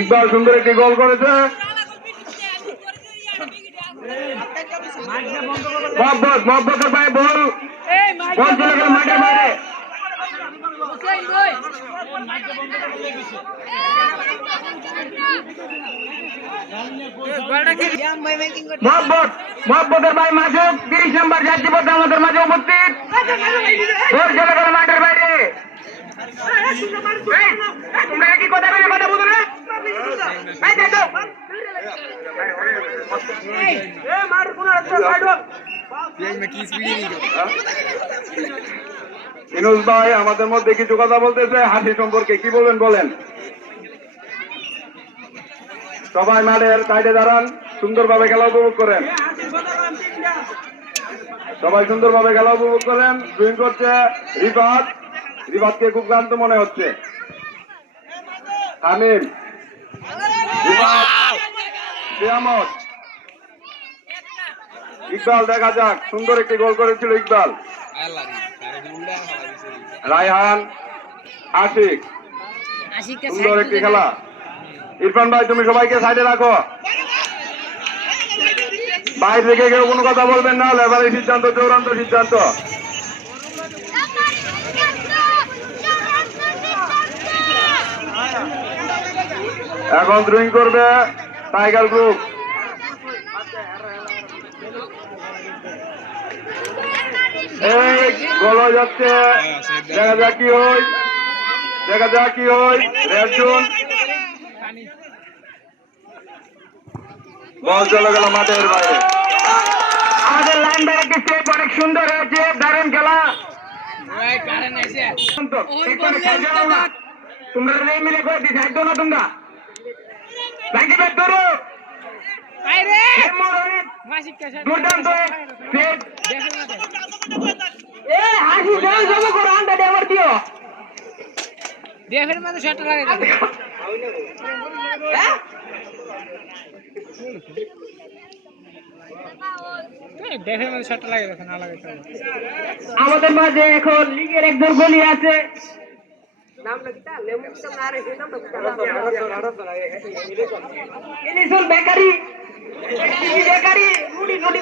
ইকবাল সুন্দর একটি গোল করেছে। মহব্বত, মহব্বতের ভাই মাসে তিরিশ নম্বর যাত্রী পথে আমাদের মাঝে উপস্থিত বল চলে গেল মাঠের বাইরে এই, তোমরা একই কথা বলে কথা বলো না এই, যাই তো। ইনুস ভাই আমাদের মধ্যে কিছু কথা বলতেছে? হাসি সম্পর্কে কি বলবেন বলেন? সবাই মাঠের সাইডে দাঁড়ান সুন্দরভাবে খেলা উপভোগ করেন। সবাই সুন্দরভাবে খেলা উপভোগ করেন সুইং করছে রিফাত। রিফাতকে খুব ক্লান্ত মনে হচ্ছে। হামিম। রিফাত। ইকবাল, দেখা যাক। সুন্দর একটি গোল করেছিল ইকবাল। রায়হান, আশিক। সুন্দর একটি খেলা। ইরফান ভাই, তুমি সবাইকে সাইডে রাখো। বাইরে থেকে কেউ কোনো কথা বলবেন না লেবারের সিদ্ধান্ত, চূড়ান্ত সিদ্ধান্ত। এখন ড্রয়িং করবে টাইগার গ্রুপ এই গোল যাচ্ছে। দেখা যাক কি হই দেখা যাক কি হই রেডজুন বল চলে গেল মাঠের বাইরে। আমাদের লাইন ব্যারেকটি স্টেপ অনেক সুন্দর হয়েছে দারুণ খেলা। তোমরা রে মিলে করে দিস একদম না তোমরা। লাইনটি ব্যাট করো দুর্দান্ত দেখেন মানে শর্ট লাগে দেখেন মানে শর্ট লাগে দেখেন না লাগে আমাদের মাঝে এখন লিগের একজন গলি আছে। বেকারি। বেকারি মুড়ি